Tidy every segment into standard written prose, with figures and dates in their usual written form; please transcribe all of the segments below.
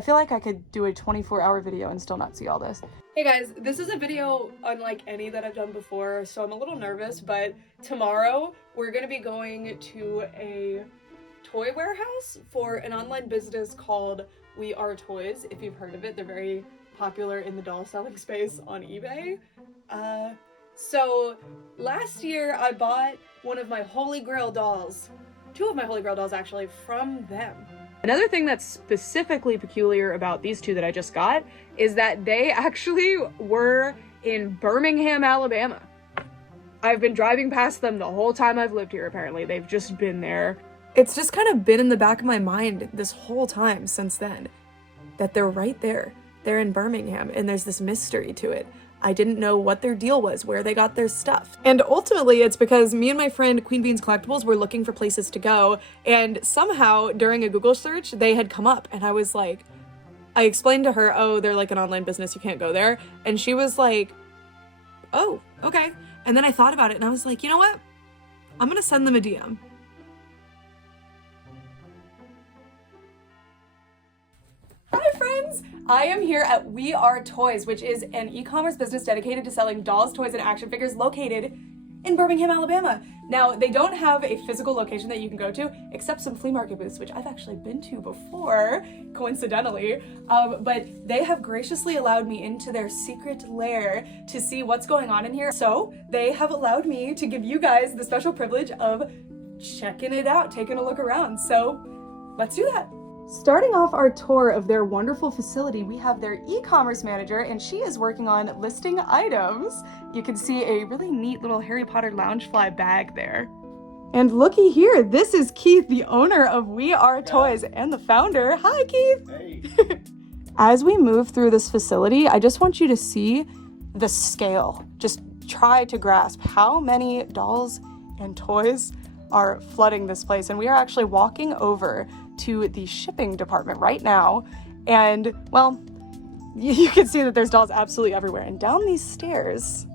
I feel like I could do a 24-hour video and still not see all this. Hey guys, this is a video unlike any that I've done before, so I'm a little nervous, but tomorrow we're gonna be going to a toy warehouse for an online business called We Are Toys. If you've heard of it, they're very popular in the doll selling space on eBay. So last year I bought one of my Holy Grail dolls, two of my Holy Grail dolls actually, from them. Another thing that's specifically peculiar about these two that I just got is that they actually were in Birmingham, Alabama. I've been driving past them the whole time I've lived here, apparently. They've just been there. It's just kind of been in the back of my mind this whole time since then, that they're right there. They're in Birmingham, and there's this mystery to it. I didn't know what their deal was, where they got their stuff. And ultimately, it's because me and my friend Queen Bean's Collectibles were looking for places to go, and somehow, during a Google search, they had come up, and I was like, I explained to her, oh, they're like an online business, you can't go there. And she was like, oh, okay. And then I thought about it, and I was like, you know what? I'm gonna send them a DM. Hi friends! I am here at We Are Toys, which is an e-commerce business dedicated to selling dolls, toys, and action figures located in Birmingham, Alabama. Now, they don't have a physical location that you can go to, except some flea market booths, which I've actually been to before, coincidentally, but they have graciously allowed me into their secret lair to see what's going on in here. So they have allowed me to give you guys the special privilege of checking it out, taking a look around. So let's do that. Starting off our tour of their wonderful facility, we have their e-commerce manager, and she is working on listing items. You can see a really neat little Harry Potter Loungefly bag there. And looky here, this is Keith, the owner of We Are Toys and the founder. Hi, Keith. Hey. As we move through this facility, I just want you to see the scale. Just try to grasp how many dolls and toys are flooding this place. And we are actually walking over to the shipping department right now, and well, you can see that there's dolls absolutely everywhere. And down these stairs,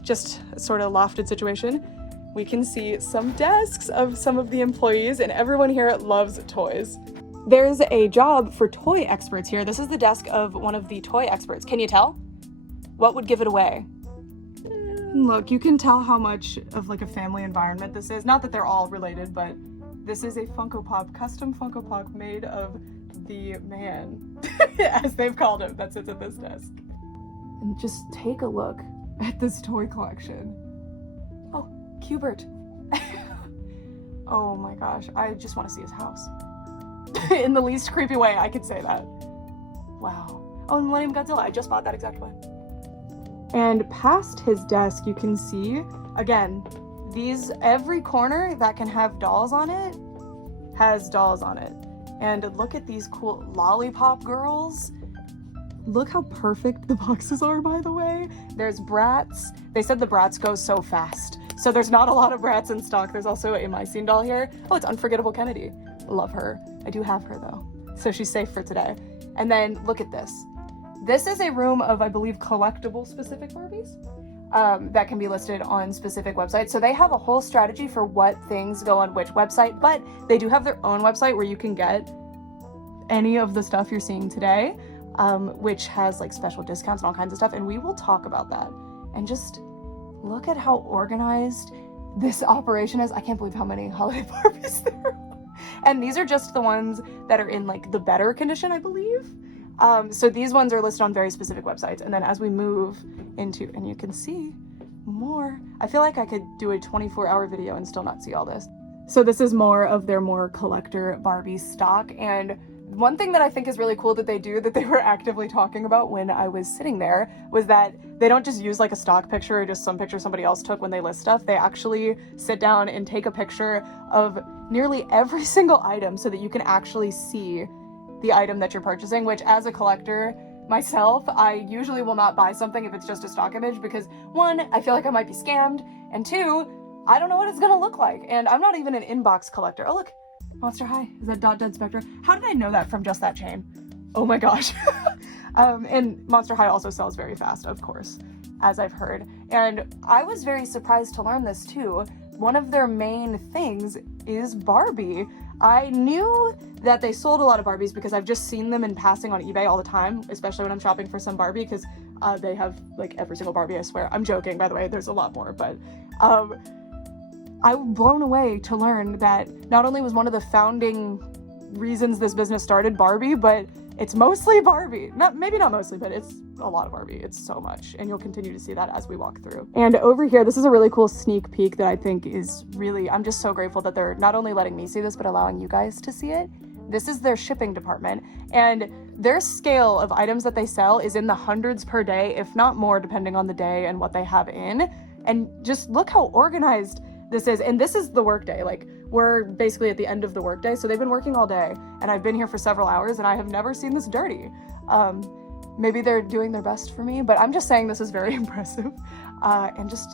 just a sort of lofted situation, we can see some desks of some of the employees, and everyone here loves toys. There's a job for toy experts here. This is the desk of one of the toy experts. Can you tell? What would give it away? Look, you can tell how much of like a family environment this is. Not that they're all related, but this is a Funko Pop, custom Funko Pop made of the man, as they've called him, that sits at this desk. And just take a look at this toy collection. Oh, Cubert. Oh my gosh, I just want to see his house. In the least creepy way I could say that. Wow. Oh, and Millennium Godzilla, I just bought that exact one. And past his desk, you can see, again, every corner that can have dolls on it has dolls on it. And look at these cool lollipop girls. Look how perfect the boxes are, by the way. There's Bratz. They said the Bratz go so fast, so there's not a lot of Bratz in stock. There's also a Mycene doll here. Oh, it's Unforgettable Kennedy. Love her. I do have her though, so she's safe for today. And then look at this. This is a room of, I believe, collectible specific Barbies. That can be listed on specific websites. So they have a whole strategy for what things go on which website, but they do have their own website where you can get any of the stuff you're seeing today, which has like special discounts and all kinds of stuff. And we will talk about that. And just look at how organized this operation is. I can't believe how many holiday Barbies there are. And these are just the ones that are in like the better condition, I believe. So these ones are listed on very specific websites. And then as we move into, and you can see more, I feel like I could do a 24-hour video and still not see all this. So this is more of their more collector Barbie stock. And one thing that I think is really cool that they do, that they were actively talking about when I was sitting there, was that they don't just use like a stock picture or just some picture somebody else took when they list stuff. They actually sit down and take a picture of nearly every single item so that you can actually see the item that you're purchasing, which as a collector myself, I usually will not buy something if it's just a stock image because one, I feel like I might be scammed, and two, I don't know what it's gonna look like. And I'm not even an inbox collector. Oh look, Monster High, is that Dot Dead Spectre? How did I know that from just that chain? Oh my gosh. And Monster High also sells very fast, of course, as I've heard. And I was very surprised to learn this too. One of their main things is Barbie. I knew that they sold a lot of Barbies because I've just seen them in passing on eBay all the time, especially when I'm shopping for some Barbie, because they have like every single Barbie, I swear. I'm joking, by the way, there's a lot more, but I was blown away to learn that not only was one of the founding reasons this business started Barbie, but it's mostly Barbie. Maybe not mostly, but it's a lot of Barbie. It's so much, and you'll continue to see that as we walk through. And over here, this is a really cool sneak peek that I think is really, I'm just so grateful that they're not only letting me see this, but allowing you guys to see it. This is their shipping department, and their scale of items that they sell is in the hundreds per day, if not more, depending on the day and what they have in. And just look how organized this is. And this is the work day. Like, we're basically at the end of the work day, so they've been working all day, and I've been here for several hours, and I have never seen this dirty. Maybe they're doing their best for me, but I'm just saying this is very impressive. And just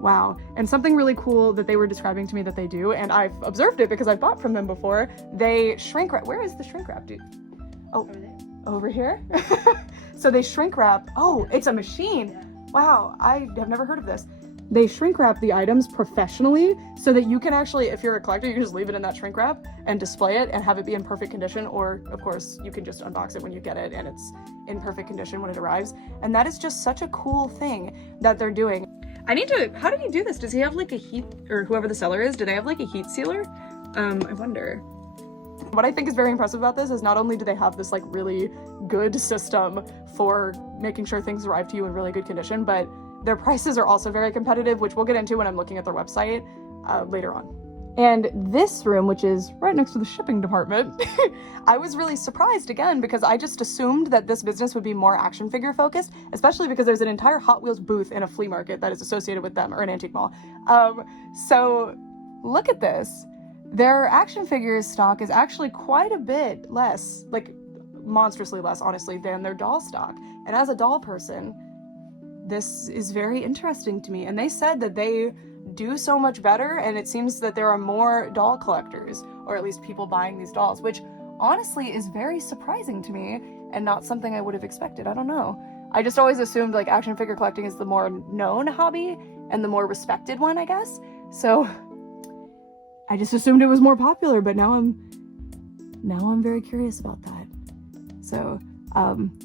wow. And something really cool that they were describing to me that they do, and I've observed it because I've bought from them before, they shrink wrap. Where is the shrink wrap, dude? Oh, over there. Over here? So they shrink wrap. Oh, it's a machine. Yeah. Wow, I have never heard of this. They shrink wrap the items professionally so that you can actually, if you're a collector, you can just leave it in that shrink wrap and display it and have it be in perfect condition. Or of course, you can just unbox it when you get it and it's in perfect condition when it arrives. And that is just such a cool thing that they're doing. How did he do this? Does he have like a heat, or whoever the seller is, do they have like a heat sealer? I wonder. What I think is very impressive about this is not only do they have this like really good system for making sure things arrive to you in really good condition, but their prices are also very competitive, which we'll get into when I'm looking at their website later on. And this room, which is right next to the shipping department, I was really surprised again because I just assumed that this business would be more action figure focused, especially because there's an entire Hot Wheels booth in a flea market that is associated with them, or an antique mall. So look at this. Their action figures stock is actually quite a bit less, like monstrously less, honestly, than their doll stock. And as a doll person, this is very interesting to me. And they said that they do so much better, and it seems that there are more doll collectors, or at least people buying these dolls, which honestly is very surprising to me and not something I would have expected. I don't know. I just always assumed like action figure collecting is the more known hobby and the more respected one, I guess. So I just assumed it was more popular, but now I'm very curious about that. So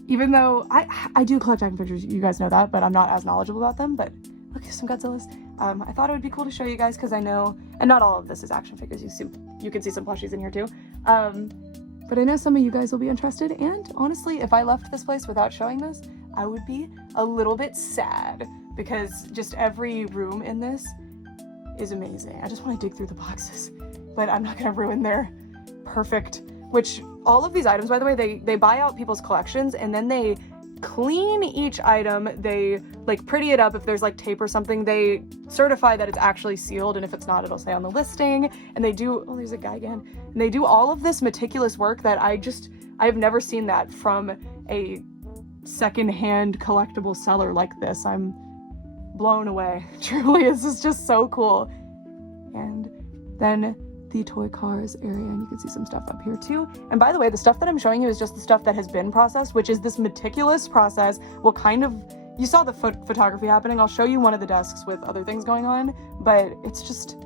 even though I do collect action figures, you guys know that, but I'm not as knowledgeable about them. But look, some Godzillas. I thought it would be cool to show you guys because I know, and not all of this is action figures. You can see some plushies in here too. But I know some of you guys will be interested. And honestly, if I left this place without showing this, I would be a little bit sad because just every room in this is amazing. I just want to dig through the boxes, but I'm not going to ruin their perfect, which all of these items, by the way, they buy out people's collections and then they clean each item. They like pretty it up. If there's like tape or something, they certify that it's actually sealed, and if it's not, it'll say on the listing. And they do, oh, there's a guy again, and they do all of this meticulous work that I've never seen that from a secondhand collectible seller like this. I'm blown away. Truly, this is just so cool. And then the toy cars area, and you can see some stuff up here too. And by the way, the stuff that I'm showing you is just the stuff that has been processed, which is this meticulous process. You saw the photography happening. I'll show you one of the desks with other things going on, but it's just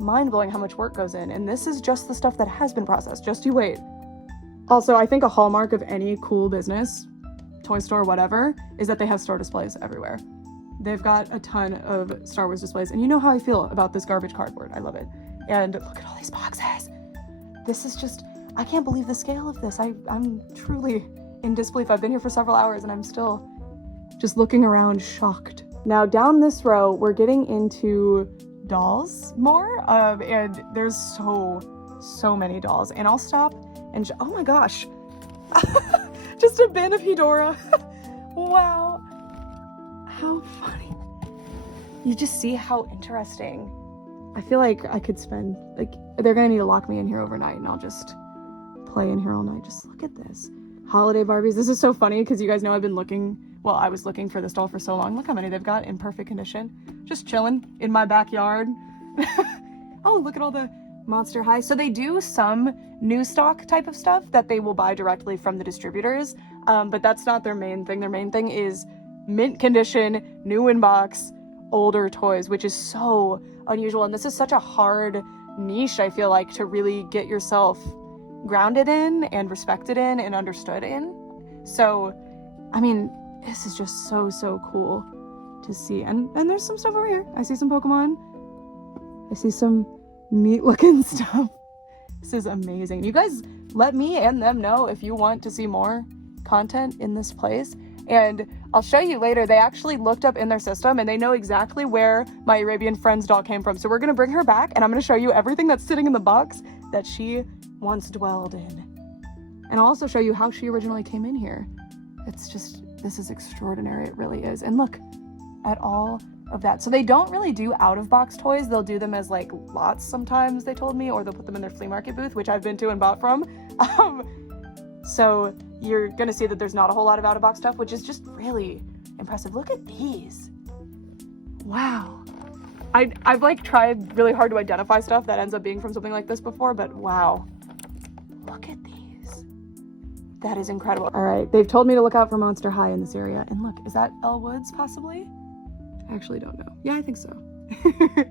mind-blowing how much work goes in. And this is just the stuff that has been processed. Just you wait. Also, I think a hallmark of any cool business, toy store, whatever, is that they have store displays everywhere. They've got a ton of Star Wars displays, and you know how I feel about this garbage cardboard. I love it. And look at all these boxes. This is just, I can't believe the scale of this. I'm truly in disbelief. I've been here for several hours and I'm still just looking around shocked. Now down this row, we're getting into dolls more, and there's so many dolls. And I'll stop and, oh my gosh, just a bin of Hedora. Wow, how funny. You just see how interesting. I feel like I could spend, like, they're gonna need to lock me in here overnight and I'll just play in here all night. Just look at this. Holiday Barbies. This is so funny because you guys know I was looking for this doll for so long. Look how many they've got in perfect condition. Just chilling in my backyard. Oh, look at all the Monster High. So they do some new stock type of stuff that they will buy directly from the distributors, but that's not their main thing. Their main thing is mint condition, new in box, older toys, which is so unusual. And this is such a hard niche, I feel like, to really get yourself grounded in and respected in and understood in. So, I mean, this is just so cool to see. And there's some stuff over here. I see some Pokemon. I see some neat looking stuff. This is amazing. You guys let me and them know if you want to see more content in this place. And I'll show you later, they actually looked up in their system and they know exactly where my Arabian Friends doll came from. So we're going to bring her back and I'm going to show you everything that's sitting in the box that she once dwelled in. And I'll also show you how she originally came in here. It's just, this is extraordinary. It really is. And look at all of that. So they don't really do out-of-box toys. They'll do them as like lots sometimes, they told me, or they'll put them in their flea market booth, which I've been to and bought from. So you're gonna see that there's not a whole lot of out-of-box stuff, which is just really impressive. Look at these. Wow. I've like tried really hard to identify stuff that ends up being from something like this before, but wow. Look at these. That is incredible. All right, they've told me to look out for Monster High in this area. And look, is that Elle Woods possibly? I actually don't know. Yeah, I think so. Yes.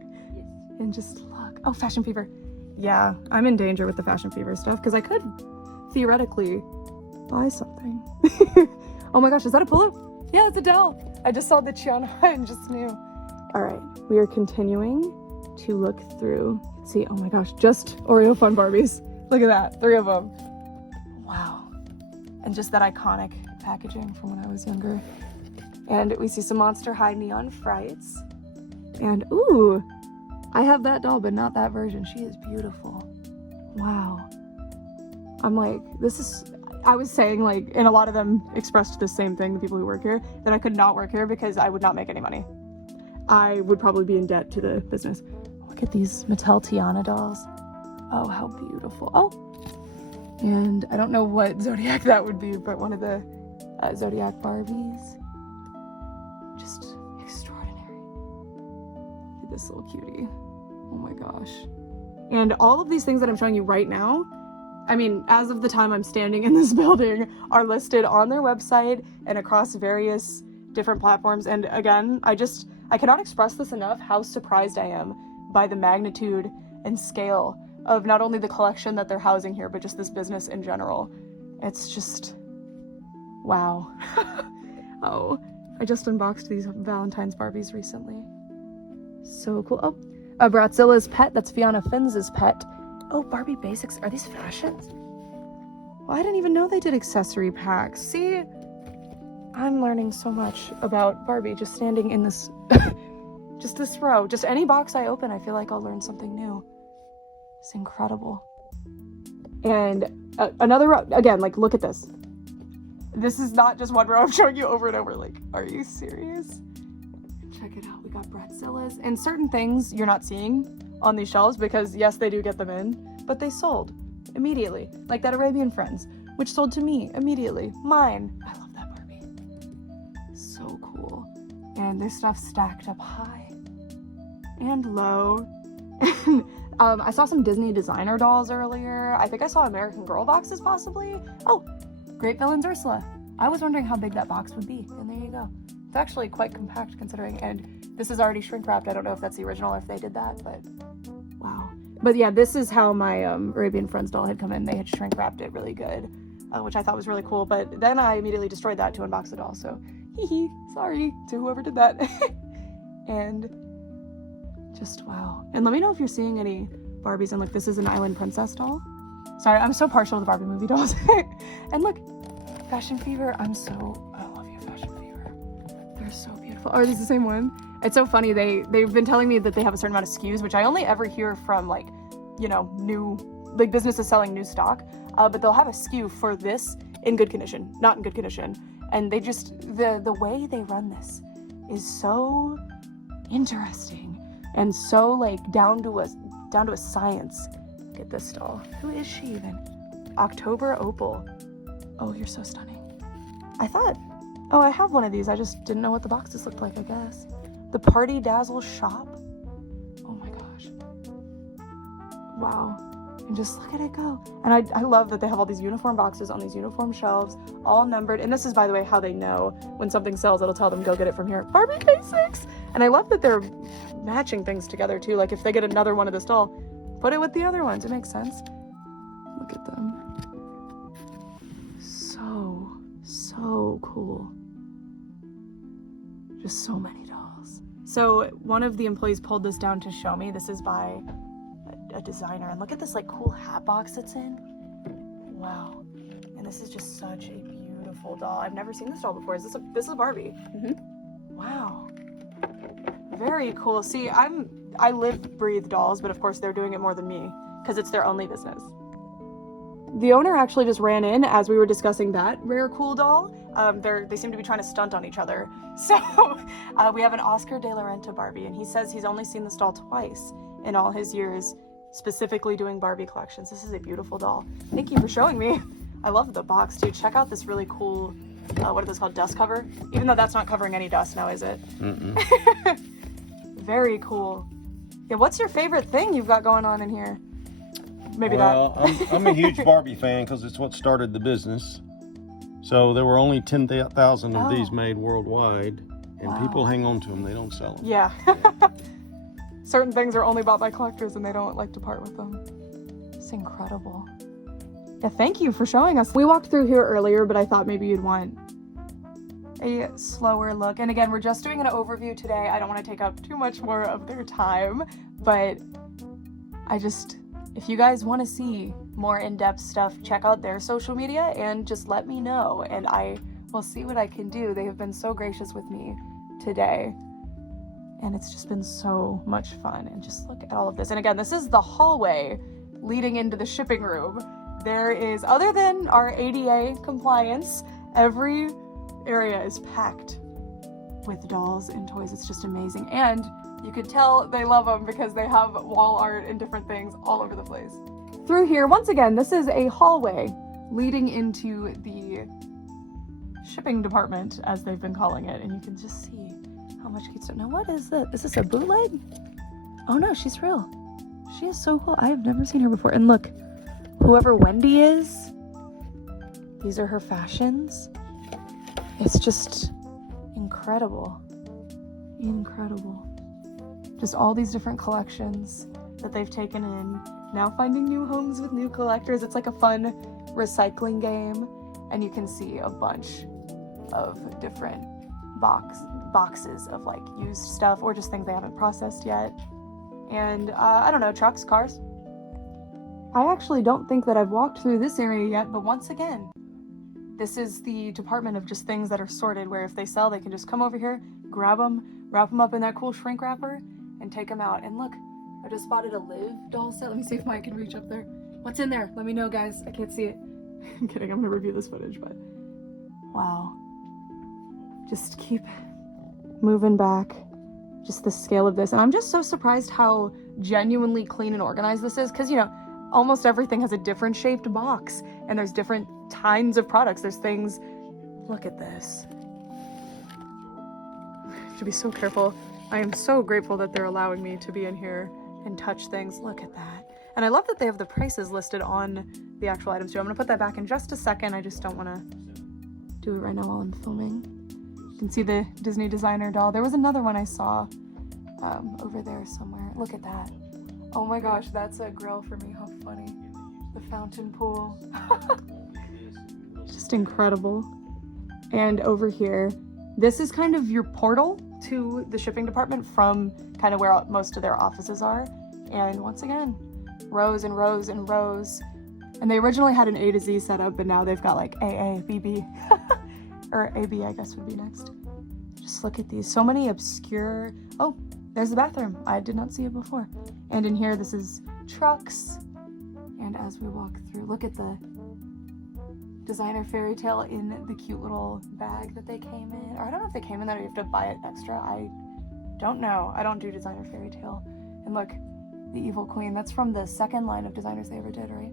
And just look. Oh, Fashion Fever. Yeah, I'm in danger with the Fashion Fever stuff because I could theoretically buy something. Oh my gosh, is that a pull-up? Yeah, it's Adele. I just saw the Chiana and just knew. All right, we are continuing to look through. Let's see, oh my gosh, just Oreo Fun Barbies. Look at that, 3 of them. Wow. And just that iconic packaging from when I was younger. And we see some Monster High Neon Frights. And ooh, I have that doll, but not that version. She is beautiful. Wow. I'm like, this is, I was saying like, and a lot of them expressed the same thing, the people who work here, that I could not work here because I would not make any money. I would probably be in debt to the business. Look at these Mattel Tiana dolls. Oh, how beautiful. Oh, and I don't know what Zodiac that would be, but one of the Zodiac Barbies. Just extraordinary. Look at this little cutie. Oh my gosh. And all of these things that I'm showing you right now, I mean, as of the time I'm standing in this building, are listed on their website and across various different platforms. And again, I cannot express this enough, how surprised I am by the magnitude and scale of not only the collection that they're housing here, but just this business in general. It's just, wow. Oh, I just unboxed these Valentine's Barbies recently. So cool. Oh, Bratzilla's pet, that's Fiona Finn's pet. Oh, Barbie Basics, are these fashions? Well, I didn't even know they did accessory packs. See, I'm learning so much about Barbie just standing in this, just this row. Just any box I open, I feel like I'll learn something new. It's incredible. And another row, again, like, look at this. This is not just one row I'm showing you over and over. Like, are you serious? Check it out. We got Bratzilla's and certain things you're not seeing on these shelves because yes, they do get them in, but they sold immediately. Like that Arabian Friends, which sold to me immediately. Mine. I love that Barbie. So cool. And this stuff stacked up high and low. I saw some Disney designer dolls earlier. I think I saw American Girl boxes possibly. Oh, Great Villains Ursula. I was wondering how big that box would be, and there you go. It's actually quite compact considering, and this is already shrink wrapped. I don't know if that's the original or if they did that, but wow. But yeah, this is how my Arabian Friends doll had come in. They had shrink wrapped it really good, which I thought was really cool, but then I immediately destroyed that to unbox the doll, so hee sorry to whoever did that. And just wow. And let me know if you're seeing any Barbies, and look, this is an Island Princess doll. Sorry, I'm so partial to the Barbie movie dolls. And look, Fashion Fever, I love you, Fashion Fever. They're so beautiful. Oh, are these the same one? It's so funny, they've been telling me that they have a certain amount of SKUs, which I only ever hear from like, you know, like businesses selling new stock, but they'll have a SKU for this in good condition, not in good condition. And they just, the way they run this is so interesting and so like down to a science. Get this doll. Who is she even? October Opal. Oh, you're so stunning. Oh, I have one of these. I just didn't know what the boxes looked like, I guess. The Party Dazzle Shop. Oh my gosh. Wow. And just look at it go. And I love that they have all these uniform boxes on these uniform shelves, all numbered. And this is, by the way, how they know when something sells, it'll tell them, go get it from here. Barbie Basics. And I love that they're matching things together too. Like if they get another one of this doll, put it with the other ones. It makes sense. Look at them. So cool. Just so many dolls. So one of the employees pulled this down to show me. This is by a designer. And look at this like cool hat box it's in. Wow. And this is just such a beautiful doll. I've never seen this doll before. This is a Barbie. Wow. Very cool. See, I live, breathe dolls, but of course they're doing it more than me because it's their only business. The owner actually just ran in as we were discussing that rare cool doll. They seem to be trying to stunt on each other. So we have an Oscar de la Renta Barbie, and he says he's only seen this doll twice in all his years, specifically doing Barbie collections. This is a beautiful doll. Thank you for showing me. I love the box too. Check out this really cool, what is this called, dust cover? Even though that's not covering any dust now, is it? Very cool. Yeah, what's your favorite thing you've got going on in here? Maybe well, I'm a huge Barbie fan because it's what started the business. So there were only 10,000 of these made worldwide, and people hang on to them. They don't sell them. Yeah. Certain things are only bought by collectors and they don't like to part with them. It's incredible. Yeah, thank you for showing us. We walked through here earlier, but I thought maybe you'd want a slower look. And again, we're just doing an overview today. I don't want to take up too much more of their time, but if you guys want to see more in-depth stuff, check out their social media and just let me know, and I will see what I can do. They have been so gracious with me today, and it's just been so much fun. And just look at all of this. And again, this is the hallway leading into the shipping room. There is, other than our ADA compliance, every area is packed with dolls and toys. It's just amazing. And you could tell they love them because they have wall art and different things all over the place. Through here, once again, this is a hallway leading into the shipping department, as they've been calling it. And you can just see how much cute stuff. Now, what is this? Is this a bootleg? Oh no, she's real. She is so cool. I have never seen her before. And look, whoever Wendy is, these are her fashions. It's just incredible. Incredible. Just all these different collections that they've taken in, now finding new homes with new collectors. It's like a fun recycling game, and you can see a bunch of different boxes of like used stuff or just things they haven't processed yet. And I don't know, trucks, cars. I actually don't think that I've walked through this area yet, but once again, this is the department of just things that are sorted, where if they sell, they can just come over here, grab them, wrap them up in that cool shrink wrapper, and take them out. And look, I just spotted a Liv doll set. Let me see if Mike can reach up there. What's in there? Let me know, guys. I can't see it. I'm kidding. I'm gonna review this footage, but wow. Just keep moving back. Just the scale of this. And I'm just so surprised how genuinely clean and organized this is, because, you know, almost everything has a different shaped box, and there's different kinds of products. There's things, look at this. Should be so careful. I am so grateful that they're allowing me to be in here and touch things. Look at that. And I love that they have the prices listed on the actual items too. I'm gonna put that back in just a second. I just don't wanna do it right now while I'm filming. You can see the Disney designer doll. There was another one I saw over there somewhere. Look at that. Oh my gosh, that's a grill for me. How funny. The fountain pool. Just incredible. And over here, this is kind of your portal to the shipping department from kind of where most of their offices are. And once again, rows and rows and rows. And they originally had an A to Z setup, but now they've got like AA, BB, or AB, I guess would be next. Just look at these. So many obscure, oh, there's the bathroom. I did not see it before. And in here, this is trucks. And as we walk through, look at the designer fairy tale in the cute little bag that they came in. Or I don't know if they came in that or you have to buy it extra. I don't know. I don't do designer fairy tale. And look, the evil queen. That's from the second line of designers they ever did, right?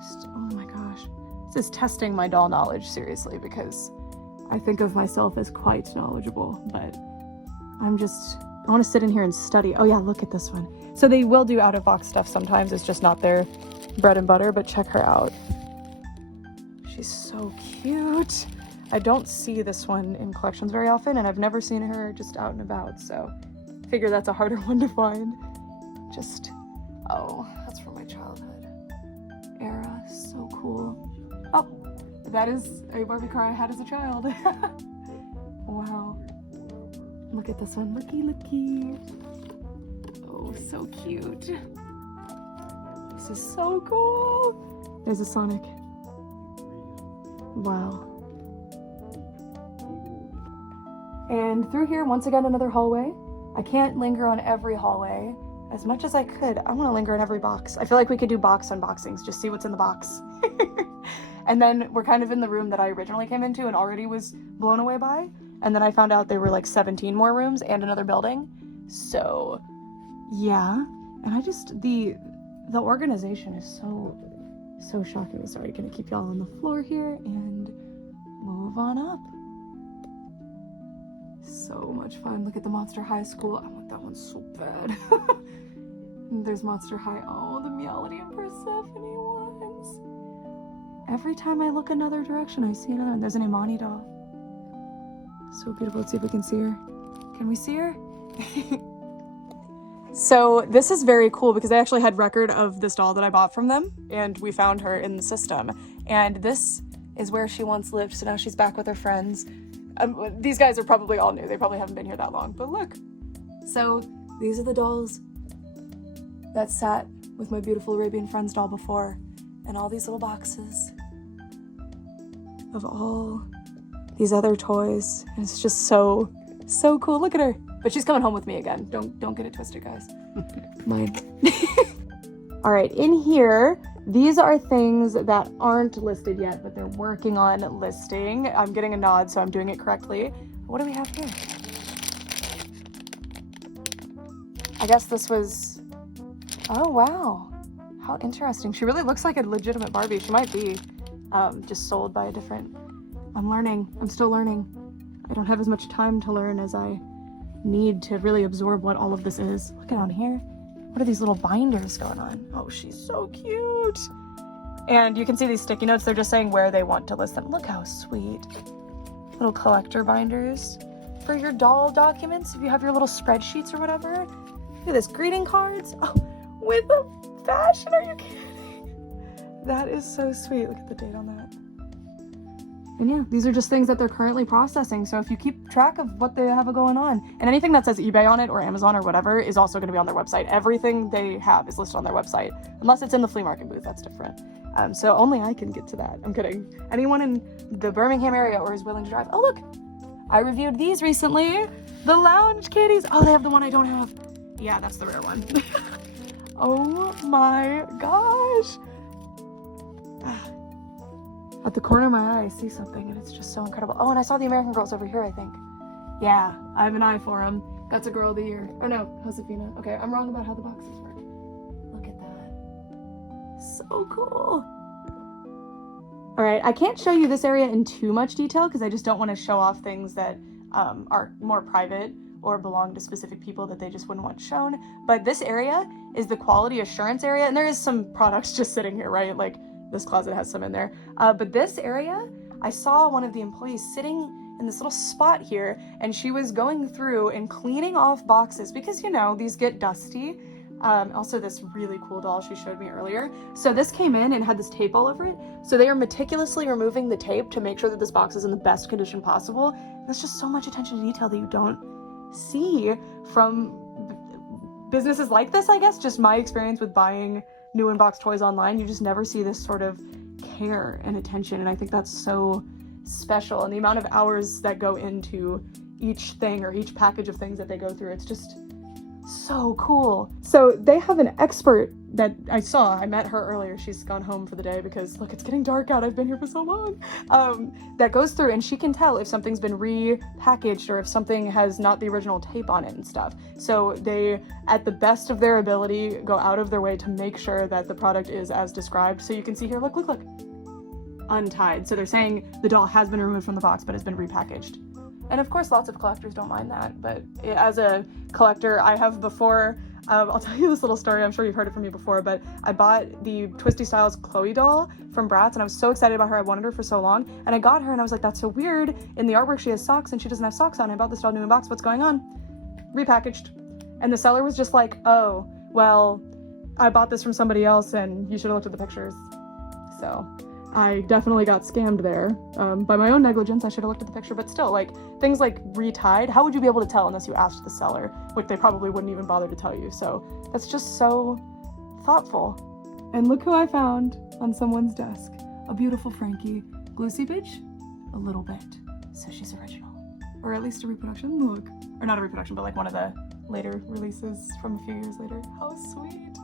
Just, oh my gosh. This is testing my doll knowledge, seriously, because I think of myself as quite knowledgeable, but I want to sit in here and study. Oh yeah, look at this one. So they will do out-of-box stuff sometimes. It's just not their bread and butter, but check her out. She's so cute. I don't see this one in collections very often, and I've never seen her just out and about, so I figure that's a harder one to find. Just Oh, that's from my childhood era. So cool. Oh, that is a Barbie car I had as a child. Wow. Look at this one. Looky. Oh, so cute. This is so cool. There's a Sonic. Wow. And through here, once again, another hallway. I can't linger on every hallway as much as I could. I want to linger in every box. I feel like we could do box unboxings, just see what's in the box. And then we're kind of in the room that I originally came into and already was blown away by. And then I found out there were like 17 more rooms and another building. So, yeah. And I just, the organization is so shocking. Sorry, gonna keep y'all on the floor here and move on up. So much fun. Look at the Monster High School. I want that one so bad. There's Monster High. Oh, the Meowity and Persephone ones. Every time I look another direction, I see another one. There's an Imani doll. So beautiful. Let's see if we can see her. Can we see her? So this is very cool because I actually had record of this doll that I bought from them, and we found her in the system. And this is where she once lived, so now she's back with her friends. These guys are probably all new. They probably haven't been here that long, but look. So these are the dolls that sat with my beautiful Arabian Friends doll before, and all these little boxes of all these other toys. And it's just so cool. Look at her. But she's coming home with me again. Don't get it twisted, guys. Mine. All right, in here, these are things that aren't listed yet, but they're working on listing. I'm getting a nod, so I'm doing it correctly. What do we have here? I guess this was... Oh, wow. How interesting. She really looks like a legitimate Barbie. She might be just sold by a different... I'm learning. I'm still learning. I don't have as much time to learn as I need to really absorb what all of this is. Look down here. What are these little binders going on? Oh, she's so cute. And you can see these sticky notes. They're just saying where they want to list them. Look how sweet. Little collector binders for your doll documents. If you have your little spreadsheets or whatever. Look at this, greeting cards. Oh, with the fashion, are you kidding? That is so sweet. Look at the date on that. And yeah, these are just things that they're currently processing. So if you keep track of what they have going on, and anything that says eBay on it or Amazon or whatever is also going to be on their website. Everything they have is listed on their website, unless it's in the flea market booth. That's different. So only I can get to that. I'm kidding. Anyone in the Birmingham area or is willing to drive. Oh, look, I reviewed these recently. The lounge kitties. Oh, they have the one I don't have. Yeah, that's the rare one. Oh my gosh. At the corner of my eye, I see something, and it's just so incredible. Oh, and I saw the American Girls over here, I think. Yeah, I have an eye for them. That's a Girl of the Year. Or no, Josefina. Okay, I'm wrong about how the boxes work. Look at that. So cool. All right, I can't show you this area in too much detail because I just don't want to show off things that are more private or belong to specific people that they just wouldn't want shown. But this area is the quality assurance area, and there is some products just sitting here, right? Like, this closet has some in there. But this area, I saw one of the employees sitting in this little spot here, and she was going through and cleaning off boxes because, you know, these get dusty. Also this really cool doll she showed me earlier. So this came in and had this tape all over it. So they are meticulously removing the tape to make sure that this box is in the best condition possible. There's just so much attention to detail that you don't see from businesses like this, I guess. Just my experience with buying new in-box toys online, you just never see this sort of care and attention, and I think that's so special. And the amount of hours that go into each thing or each package of things that they go through, it's just so cool. So they have an expert that I saw. I met her earlier. She's gone home for the day because, look, it's getting dark out. I've been here for so long. That goes through, and she can tell if something's been repackaged or if something has not the original tape on it and stuff. So they, at the best of their ability, go out of their way to make sure that the product is as described. So you can see here, look, untied. So they're saying the doll has been removed from the box, but has been repackaged. And of course, lots of collectors don't mind that. But as a collector, I have before, I'll tell you this little story. I'm sure you've heard it from me before, but I bought the Twisty Styles Chloe doll from Bratz, and I was so excited about her. I wanted her for so long, and I got her, and I was like, that's so weird. In the artwork, she has socks, and she doesn't have socks on. I bought this doll new in box. What's going on? Repackaged. And the seller was just like, oh, well, I bought this from somebody else and you should have looked at the pictures. So I definitely got scammed there. By my own negligence, I should have looked at the picture, but still, like, things like retied, how would you be able to tell unless you asked the seller, which they probably wouldn't even bother to tell you. So that's just so thoughtful. And look who I found on someone's desk. A beautiful Frankie. Glue seepage? A little bit. So she's original. Or at least a reproduction, look. Or not a reproduction, but like one of the later releases from a few years later. How sweet.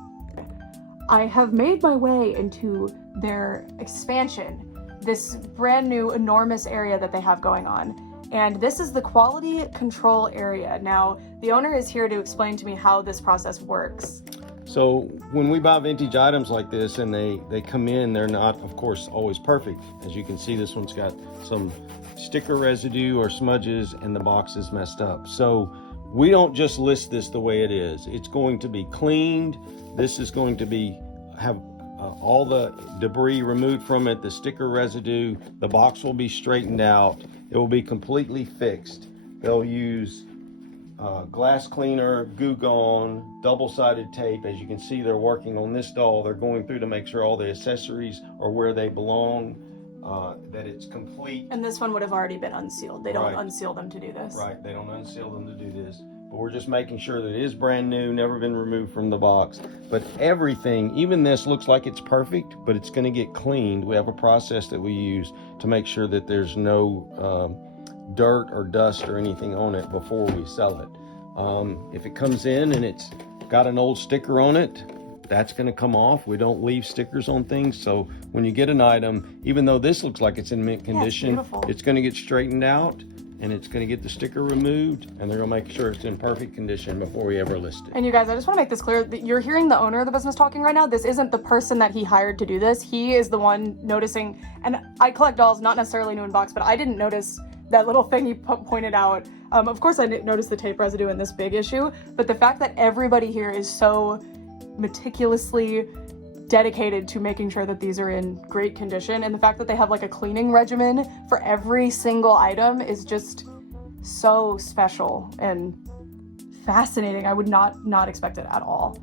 I have made my way into their expansion, this brand new enormous area that they have going on. And this is the quality control area. Now, the owner is here to explain to me how this process works. So when we buy vintage items like this and they come in, they're not, of course, always perfect. As you can see, this one's got some sticker residue or smudges and the box is messed up. So we don't just list this the way it is. It's going to be cleaned. This is going to be have all the debris removed from it, the sticker residue. The box will be straightened out. It will be completely fixed. They'll use glass cleaner, Goo Gone, double-sided tape. As you can see, they're working on this doll. They're going through to make sure all the accessories are where they belong, that it's complete. And this one would have already been unsealed. They don't Right. unseal them to do this. Right, they don't unseal them to do this. But we're just making sure that it is brand new, never been removed from the box. But everything, even this looks like it's perfect, but it's gonna get cleaned. We have a process that we use to make sure that there's no dirt or dust or anything on it before we sell it. If it comes in and it's got an old sticker on it, that's going to come off. We don't leave stickers on things. So when you get an item, even though this looks like it's in mint condition, it's going to get straightened out and it's going to get the sticker removed, and they're going to make sure it's in perfect condition before we ever list it. And you guys, I just want to make this clear that you're hearing the owner of the business talking right now. This isn't the person that he hired to do this. He is the one noticing, and I collect dolls, not necessarily new in box, but I didn't notice that little thing he pointed out. Of course, I didn't notice the tape residue in this big issue, but the fact that everybody here is so meticulously dedicated to making sure that these are in great condition, and the fact that they have like a cleaning regimen for every single item is just so special and fascinating. I would not expect it at all.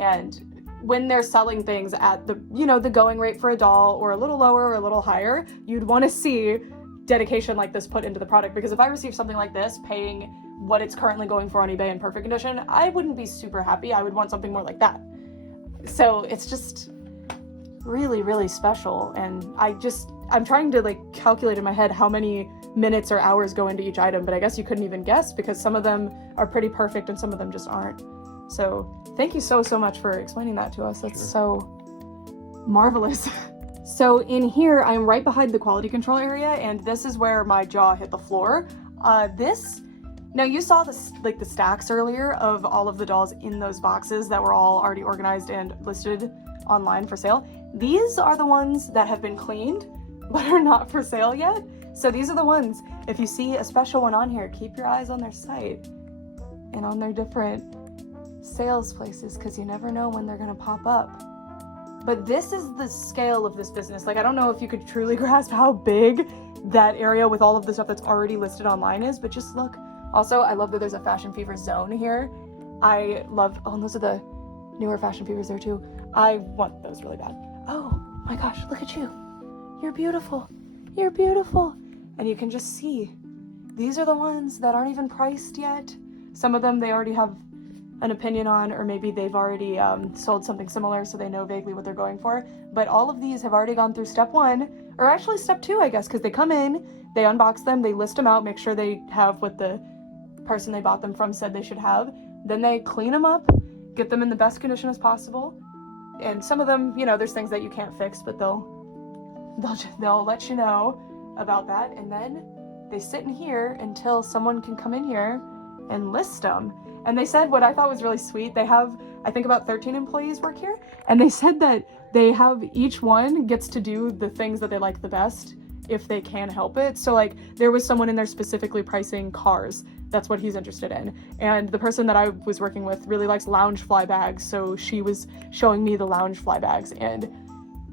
And when they're selling things at the, you know, the going rate for a doll, or a little lower or a little higher, you'd want to see dedication like this put into the product, because if I receive something like this paying what it's currently going for on eBay in perfect condition, I wouldn't be super happy. I would want something more like that. So it's just really, really special. And I'm trying to like calculate in my head how many minutes or hours go into each item, but I guess you couldn't even guess, because some of them are pretty perfect and some of them just aren't. So thank you so much for explaining that to us. That's so marvelous. So in here, I'm right behind the quality control area, and this is where my jaw hit the floor. Now you saw this, like the stacks earlier of all of the dolls in those boxes that were all already organized and listed online for sale. These are the ones that have been cleaned, but are not for sale yet. So these are the ones, if you see a special one on here, keep your eyes on their site and on their different sales places, because you never know when they're gonna pop up. But this is the scale of this business. Like, I don't know if you could truly grasp how big that area with all of the stuff that's already listed online is, but just look. Also, I love that there's a Fashion Fever zone here. I love, oh, and those are the newer Fashion Fevers there too. I want those really bad. Oh my gosh, look at you. You're beautiful. You're beautiful. And you can just see, these are the ones that aren't even priced yet. Some of them they already have an opinion on, or maybe they've already sold something similar, so they know vaguely what they're going for. But all of these have already gone through step 1, or actually step 2, I guess, because they come in, they unbox them, they list them out, make sure they have what the person they bought them from said they should have. Then they clean them up, get them in the best condition as possible. And some of them, you know, there's things that you can't fix, but they'll let you know about that. And then they sit in here until someone can come in here and list them. And they said what I thought was really sweet. They have, I think, about 13 employees work here. And they said that they have, each one gets to do the things that they like the best if they can help it. So like there was someone in there specifically pricing cars. That's what he's interested in. And the person that I was working with really likes lounge fly bags. So she was showing me the lounge fly bags. And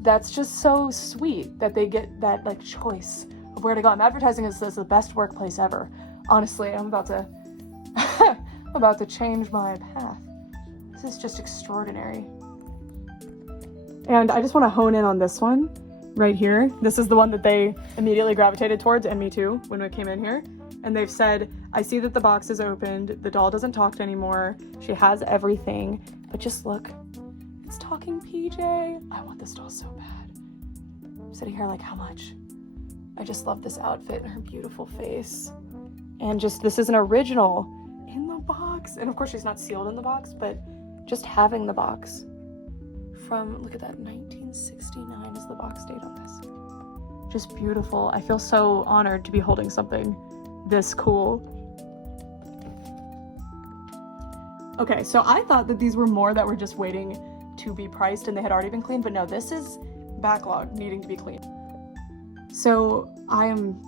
that's just so sweet that they get that like choice of where to go. I'm advertising this as the best workplace ever. Honestly, I'm about to change my path. This is just extraordinary. And I just want to hone in on this one right here. This is the one that they immediately gravitated towards, and me too, when we came in here. And they've said, I see that the box is opened, the doll doesn't talk anymore, she has everything, but just look, it's talking PJ. I want this doll so bad. I'm sitting here like, how much? I just love this outfit and her beautiful face. And just, this is an original in the box. And of course she's not sealed in the box, but just having the box from, look at that, 1969 is the box date on this. Just beautiful. I feel so honored to be holding something this cool. Okay, so I thought that these were more that were just waiting to be priced and they had already been cleaned, but no, this is backlog needing to be cleaned. So I'm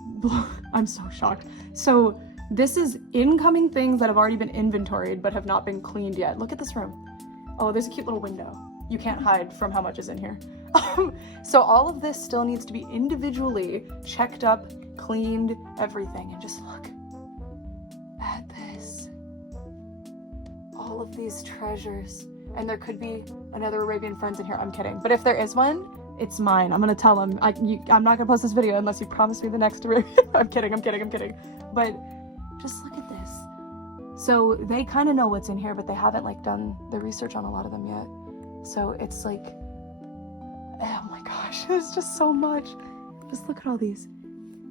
so shocked. So this is incoming things that have already been inventoried but have not been cleaned yet. Look at this room. Oh, there's a cute little window. You can't hide from how much is in here. So all of this still needs to be individually checked up, cleaned, everything. And just look at this. All of these treasures. And there could be another Arabian Friends in here. I'm kidding. But if there is one, it's mine. I'm gonna tell them. I'm not gonna post this video unless you promise me the next Arabian. I'm kidding. But just look at this. So they kind of know what's in here, but they haven't like done the research on a lot of them yet. So it's like, oh my gosh, there's just so much. Just look at all these.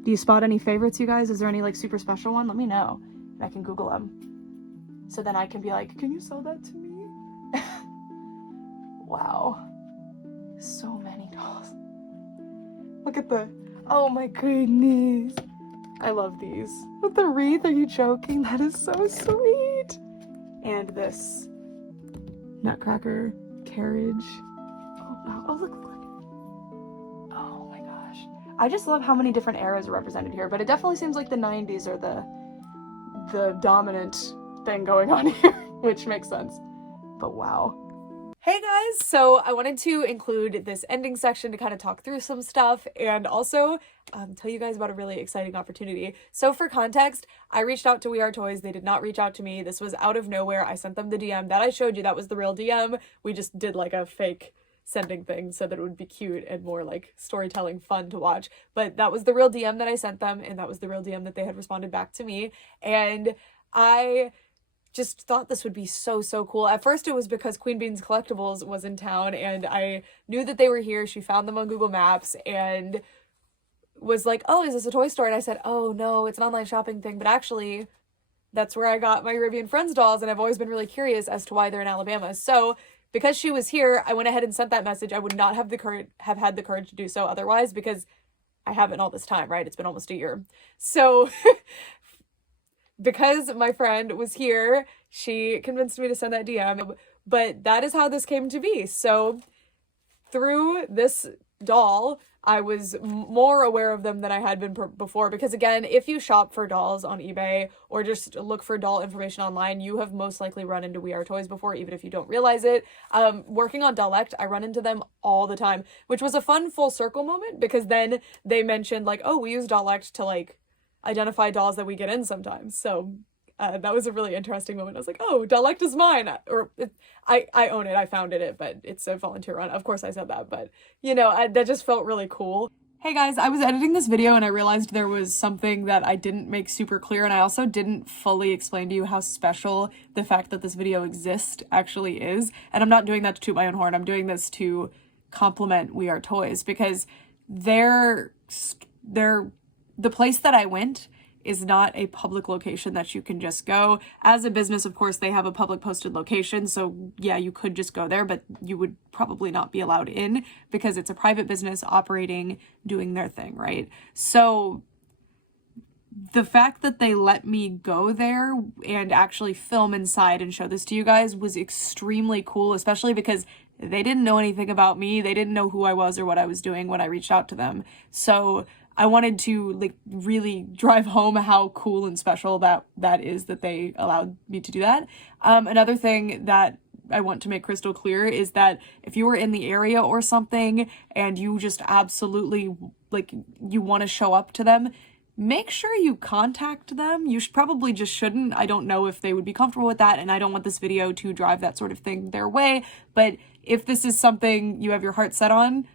Do you spot any favorites, you guys? Is there any like super special one? Let me know and I can Google them. So then I can be like, can you sell that to me? Wow. So many dolls. Look at the, oh my goodness. I love these. With the wreath, are you joking? That is so sweet. And this Nutcracker carriage. Oh wow, oh look. Oh my gosh. I just love how many different eras are represented here, but it definitely seems like the 90s are the dominant thing going on here, which makes sense. But wow. Hey guys, so I wanted to include this ending section to kind of talk through some stuff and also tell you guys about a really exciting opportunity. So for context, I reached out to We Are Toys. They did not reach out to me. This was out of nowhere. I sent them the DM that I showed you. That was the real DM. We just did like a fake sending thing so that it would be cute and more like storytelling fun to watch. But that was the real DM that I sent them, and that was the real DM that they had responded back to me. And I just thought this would be so cool. At first it was because Queen Bean's Collectibles was in town and I knew that they were here. She found them on Google Maps and was like, oh, is this a toy store? And I said, oh no, it's an online shopping thing, but actually that's where I got my Arabian Friends dolls, and I've always been really curious as to why they're in Alabama. So because she was here, I went ahead and sent that message. I would not have had the courage to do so otherwise, because I haven't all this time, right? It's been almost a year. So because my friend was here, she convinced me to send that DM, but that is how this came to be. So through this doll, I was more aware of them than I had been before, because again, if you shop for dolls on eBay or just look for doll information online, you have most likely run into We Are Toys before, even if you don't realize it. Working on Dollect, I run into them all the time, which was a fun full circle moment, because then they mentioned like, oh, we use Dollect to like identify dolls that we get in sometimes. So that was a really interesting moment. I was like, oh, Dollect is mine. Or I own it. I founded it, but it's a volunteer run. Of course I said that, but you know, that just felt really cool. Hey guys, I was editing this video and I realized there was something that I didn't make super clear, and I also didn't fully explain to you how special the fact that this video exists actually is. And I'm not doing that to toot my own horn. I'm doing this to compliment We Are Toys, because the place that I went is not a public location that you can just go. As a business, of course, they have a public posted location, so yeah, you could just go there, but you would probably not be allowed in because it's a private business operating, doing their thing, right? So the fact that they let me go there and actually film inside and show this to you guys was extremely cool, especially because they didn't know anything about me. They didn't know who I was or what I was doing when I reached out to them. So I wanted to like really drive home how cool and special that is that they allowed me to do that. Another thing that I want to make crystal clear is that if you were in the area or something and you just absolutely like you want to show up to them, make sure you contact them. You probably just shouldn't. I don't know if they would be comfortable with that, and I don't want this video to drive that sort of thing their way, but if this is something you have your heart set on,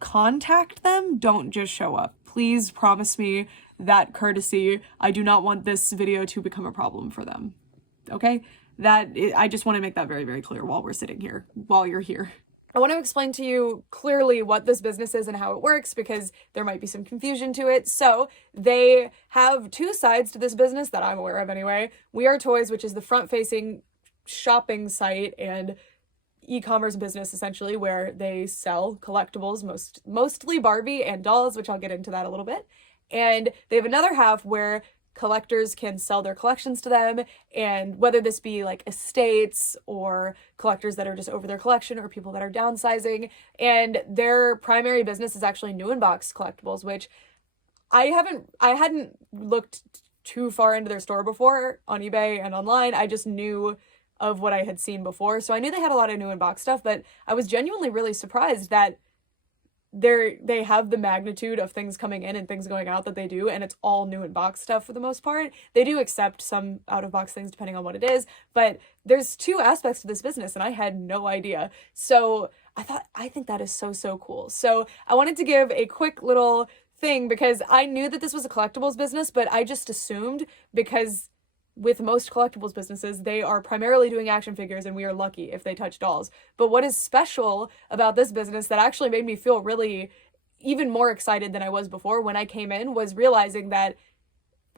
contact them. Don't just show up. Please promise me that courtesy. I do not want this video to become a problem for them. Okay? I just want to make that very, very clear while we're sitting here, while you're here. I want to explain to you clearly what this business is and how it works, because there might be some confusion to it. So they have two sides to this business that I'm aware of anyway. We Are Toys, which is the front-facing shopping site and e-commerce business, essentially, where they sell collectibles, mostly Barbie and dolls, which I'll get into that a little bit. And they have another half where collectors can sell their collections to them, and whether this be like estates or collectors that are just over their collection or people that are downsizing. And their primary business is actually new in box collectibles, which I hadn't looked too far into their store before on eBay and online. I just knew of what I had seen before, so I knew they had a lot of new in box stuff, but I was genuinely really surprised that they have the magnitude of things coming in and things going out that they do, and it's all new in box stuff for the most part. They do accept some out of box things depending on what it is, but there's two aspects to this business and I had no idea. So I think that is so cool. So I wanted to give a quick little thing, because I knew that this was a collectibles business, but I just assumed, because with most collectibles businesses, they are primarily doing action figures, and we are lucky if they touch dolls. But what is special about this business that actually made me feel really even more excited than I was before when I came in was realizing that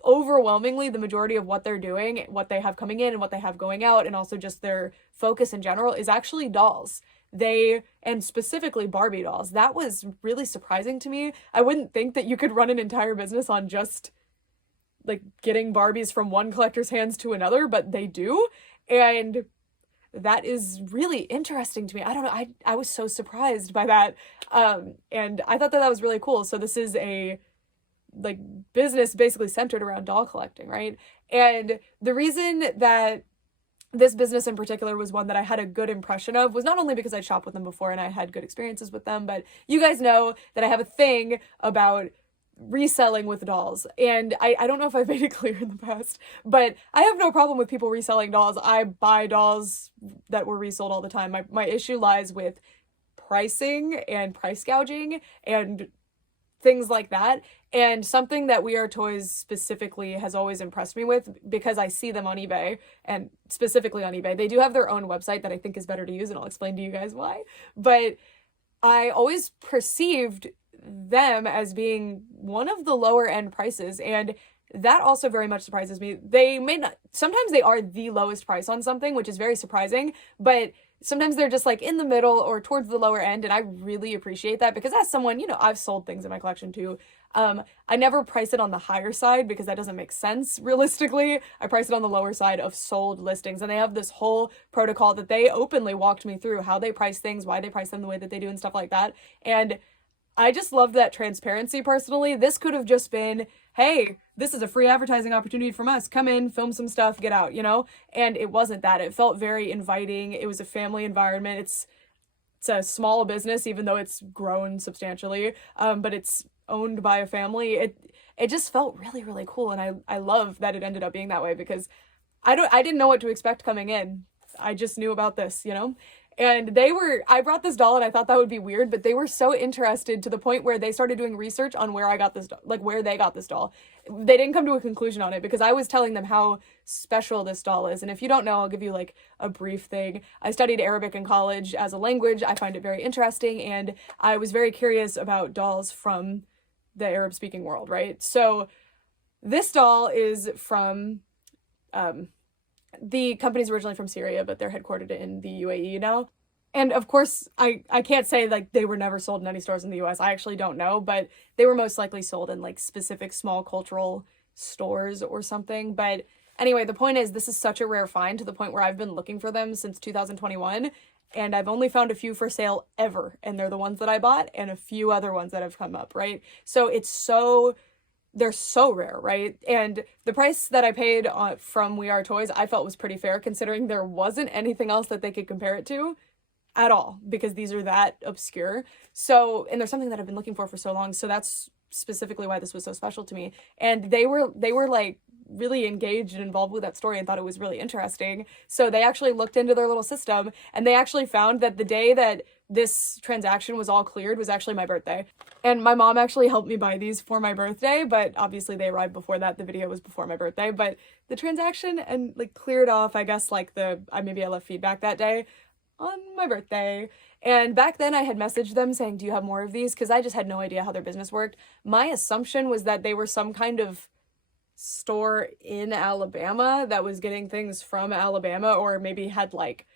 overwhelmingly the majority of what they're doing, what they have coming in and what they have going out, and also just their focus in general, is actually dolls. And specifically Barbie dolls. That was really surprising to me. I wouldn't think that you could run an entire business on just like getting Barbies from one collector's hands to another, but they do. And that is really interesting to me. I don't know. I was so surprised by that. And I thought that was really cool. So this is a like business basically centered around doll collecting, right? And the reason that this business in particular was one that I had a good impression of was not only because I shopped with them before and I had good experiences with them, but you guys know that I have a thing about reselling with dolls, and I don't know if I've made it clear in the past, but I have no problem with people reselling dolls. I buy dolls that were resold all the time. My issue lies with pricing and price gouging and things like that, and something that We Are Toys specifically has always impressed me with, because I see them on eBay, and specifically on eBay. They do have their own website that I think is better to use, and I'll explain to you guys why, but I always perceived them as being one of the lower end prices, and that also very much surprises me. They may not, sometimes they are the lowest price on something, which is very surprising, but sometimes they're just like in the middle or towards the lower end, and I really appreciate that, because as someone, you know, I've sold things in my collection too. I never price it on the higher side because that doesn't make sense realistically. I price it on the lower side of sold listings, and they have this whole protocol that they openly walked me through, how they price things, why they price them the way that they do and stuff like that. And I just love that transparency personally. This could have just been, hey, this is a free advertising opportunity from us. Come in, film some stuff, get out, you know? And it wasn't that. It felt very inviting. It was a family environment. It's a small business, even though it's grown substantially, but it's owned by a family. It just felt really, really cool. And I love that it ended up being that way, because I didn't know what to expect coming in. I just knew about this, you know? And I brought this doll and I thought that would be weird, but they were so interested to the point where they started doing research on where I got this, like where they got this doll. They didn't come to a conclusion on it because I was telling them how special this doll is. And if you don't know, I'll give you like a brief thing. I studied Arabic in college as a language. I find it very interesting. And I was very curious about dolls from the Arab speaking world, right? So this doll is from, the company's originally from Syria, but they're headquartered in the UAE now. And of course, I can't say like they were never sold in any stores in the US. I actually don't know, but they were most likely sold in like specific small cultural stores or something. But anyway, the point is, this is such a rare find to the point where I've been looking for them since 2021. And I've only found a few for sale ever. And they're the ones that I bought and a few other ones that have come up, right? So they're so rare, right? And the price that I paid from We Are Toys, I felt was pretty fair, considering there wasn't anything else that they could compare it to at all, because these are that obscure. So, and there's something that I've been looking for so long. So that's specifically why this was so special to me. And they were like really engaged and involved with that story and thought it was really interesting. So they actually looked into their little system, and they actually found that the day that this transaction was all cleared was actually my birthday. And my mom actually helped me buy these for my birthday, but obviously they arrived before that. The video was before my birthday, but the transaction and like cleared off, I guess, like maybe I left feedback that day on my birthday. And back then I had messaged them saying, do you have more of these? Because I just had no idea how their business worked. My assumption was that they were some kind of store in Alabama that was getting things from Alabama, or maybe had like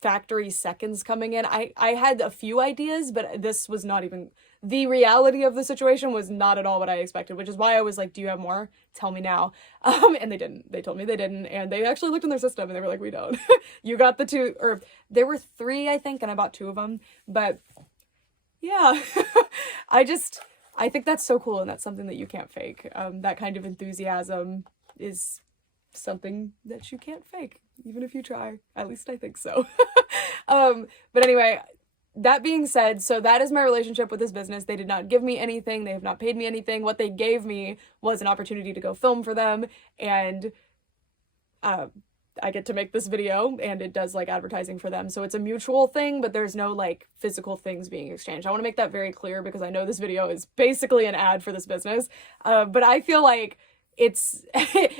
factory seconds coming in. I had a few ideas, but this was not even, the reality of the situation was not at all what I expected, which is why I was like, do you have more? Tell me now. And they didn't. They told me they didn't, and they actually looked in their system and they were like, we don't. You got the 2, or there were 3, I think, and I bought 2 of them. But yeah, I think that's so cool, and that's something that you can't fake. That kind of enthusiasm is something that you can't fake, even if you try. At least I think so. But anyway, that being said, so that is my relationship with this business. They did not give me anything. They have not paid me anything. What they gave me was an opportunity to go film for them, and I get to make this video, and it does like advertising for them. So it's a mutual thing, but there's no like physical things being exchanged. I want to make that very clear because I know this video is basically an ad for this business. But I feel like it's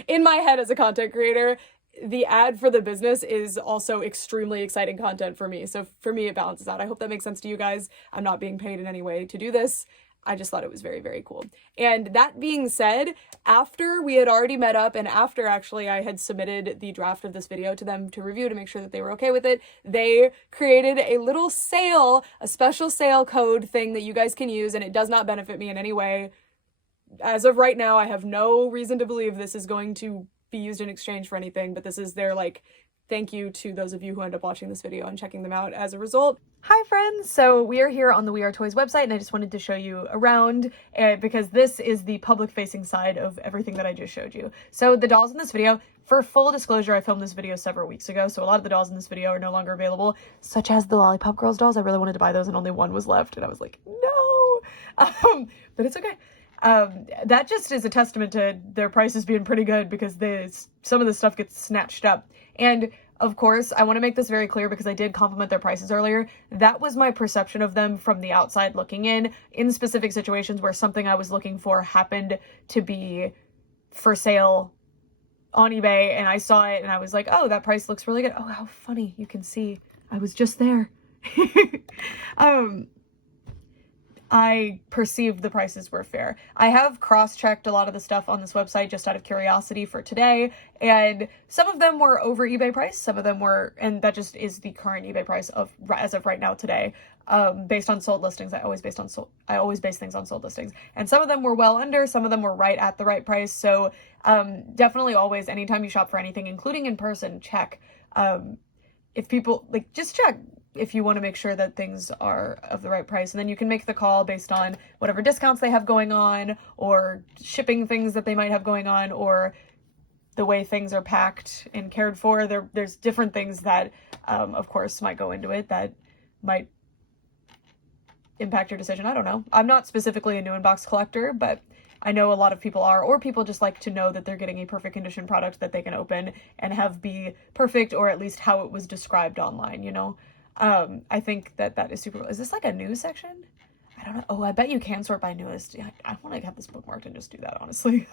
in my head as a content creator, the ad for the business is also extremely exciting content for me. So for me, it balances out. I hope that makes sense to you guys. I'm not being paid in any way to do this. I just thought it was very, very cool. And that being said, after we had already met up, and after actually I had submitted the draft of this video to them to review to make sure that they were okay with it, they created a little sale, a special sale code thing that you guys can use, and it does not benefit me in any way. As of right now, I have no reason to believe this is going to be used in exchange for anything, but this is their like thank you to those of you who end up watching this video and checking them out as a result. Hi friends! So we are here on the We Are Toys website, and I just wanted to show you around because this is the public facing side of everything that I just showed you. So the dolls in this video, for full disclosure, I filmed this video several weeks ago, so a lot of the dolls in this video are no longer available, such as the Lollipop Girls dolls. I really wanted to buy those and only one was left, and I was like, no! But it's okay. That just is a testament to their prices being pretty good, because some of the stuff gets snatched up. And of course, I want to make this very clear because I did compliment their prices earlier. That was my perception of them from the outside looking in specific situations where something I was looking for happened to be for sale on eBay, and I saw it and I was like, oh, that price looks really good. Oh, how funny. You can see I was just there. I perceived the prices were fair. I have cross-checked a lot of the stuff on this website just out of curiosity for today, and some of them were over eBay price, some of them were, and that just is the current eBay price as of right now today, based on sold listings. I always base things on sold listings, and some of them were well under, some of them were right at the right price. So definitely always, anytime you shop for anything, including in person, check. If people just check if you want to make sure that things are of the right price, and then you can make the call based on whatever discounts they have going on, or shipping things that they might have going on, or the way things are packed and cared for. There's different things that, of course, might go into it that might impact your decision. I don't know. I'm not specifically a new in-box collector, but I know a lot of people are, or people just like to know that they're getting a perfect condition product that they can open and have be perfect, or at least how it was described online, you know? I think that is super. Is this like a news section? I don't know. Oh, I bet you can sort by newest. I want to have this bookmarked and just do that, honestly.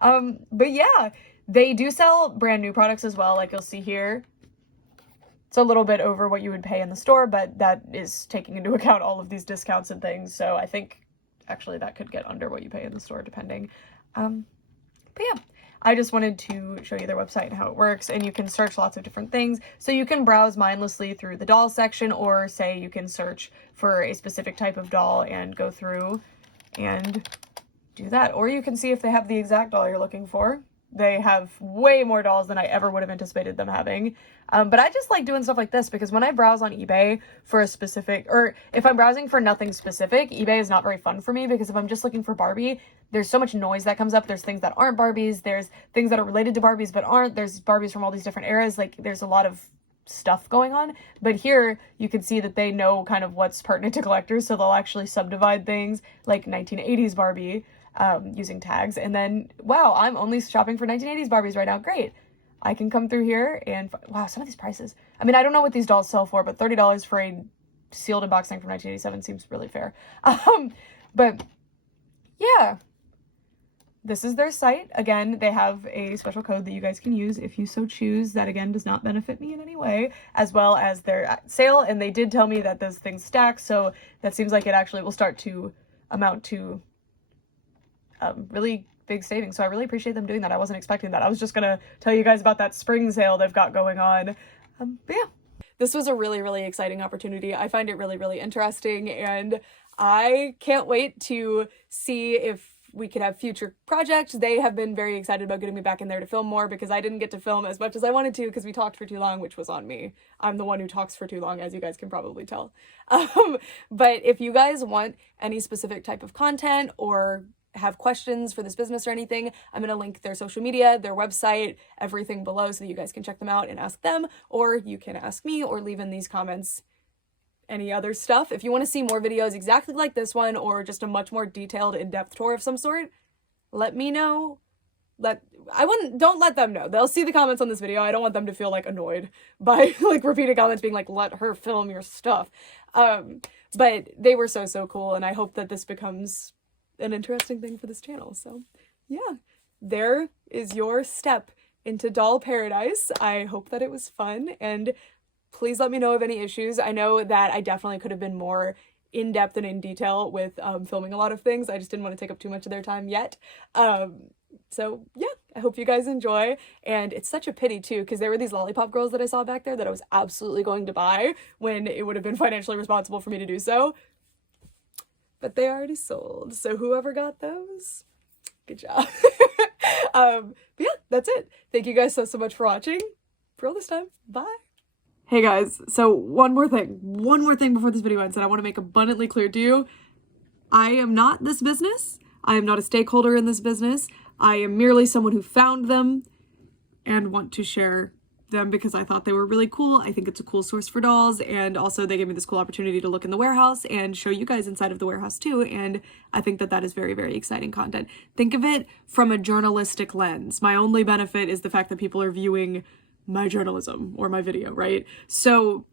But yeah, they do sell brand new products as well. Like you'll see here, it's a little bit over what you would pay in the store, but that is taking into account all of these discounts and things. So I think actually that could get under what you pay in the store, depending. But yeah. I just wanted to show you their website and how it works, and you can search lots of different things. So you can browse mindlessly through the doll section, or say you can search for a specific type of doll and go through and do that. Or you can see if they have the exact doll you're looking for. They have way more dolls than I ever would have anticipated them having. But I just like doing stuff like this because when I browse on eBay for a specific, or if I'm browsing for nothing specific, eBay is not very fun for me, because if I'm just looking for Barbie, there's so much noise that comes up. There's things that aren't Barbies. There's things that are related to Barbies but aren't. There's Barbies from all these different eras. Like, there's a lot of stuff going on. But here you can see that they know kind of what's pertinent to collectors, so they'll actually subdivide things like 1980s Barbie, using tags. And then, wow, I'm only shopping for 1980s Barbies right now. Great. I can come through here and, wow, some of these prices. I mean, I don't know what these dolls sell for, but $30 for a sealed unboxing from 1987 seems really fair. But yeah, this is their site. Again, they have a special code that you guys can use if you so choose. That, again, does not benefit me in any way, as well as their sale. And they did tell me that those things stack, so that seems like it actually will start to amount to really big savings. So I really appreciate them doing that. I wasn't expecting that. I was just gonna tell you guys about that spring sale they've got going on. But yeah, this was a really, really exciting opportunity. I find it really, really interesting, and I can't wait to see if we could have future projects. They have been very excited about getting me back in there to film more, because I didn't get to film as much as I wanted to because we talked for too long, which was on me. I'm the one who talks for too long, as you guys can probably tell. But if you guys want any specific type of content or have questions for this business or anything, I'm going to link their social media, their website, everything below so that you guys can check them out and ask them, or you can ask me or leave in these comments any other stuff. If you want to see more videos exactly like this one, or just a much more detailed, in-depth tour of some sort, let me know. Don't let them know. They'll see the comments on this video. I don't want them to feel like annoyed by like repeated comments being like, let her film your stuff. But they were so cool, and I hope that this becomes an interesting thing for this channel. So yeah, there is your step into doll paradise. I hope that it was fun, and please let me know of any issues. I know that I definitely could have been more in-depth and in detail with filming a lot of things. I just didn't want to take up too much of their time yet. So yeah, I hope you guys enjoy. And it's such a pity too, because there were these lollipop girls that I saw back there that I was absolutely going to buy when it would have been financially responsible for me to do so. But they already sold. So whoever got those, good job. But yeah, that's it. Thank you guys so much for watching. For all this time, bye. Hey guys, so one more thing before this video ends that I want to make abundantly clear to you. I am not this business. I am not a stakeholder in this business. I am merely someone who found them and want to share them because I thought they were really cool. I think it's a cool source for dolls, and also they gave me this cool opportunity to look in the warehouse and show you guys inside of the warehouse too, and I think that that is very, very exciting content. Think of it from a journalistic lens. My only benefit is the fact that people are viewing my journalism or my video, right? So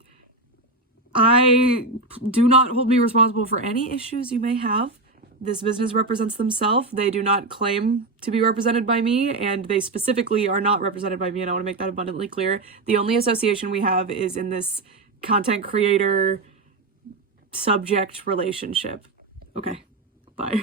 do not hold me responsible for any issues you may have. This business represents themselves. They do not claim to be represented by me, and they specifically are not represented by me, and I want to make that abundantly clear. The only association we have is in this content creator subject relationship. Okay, bye.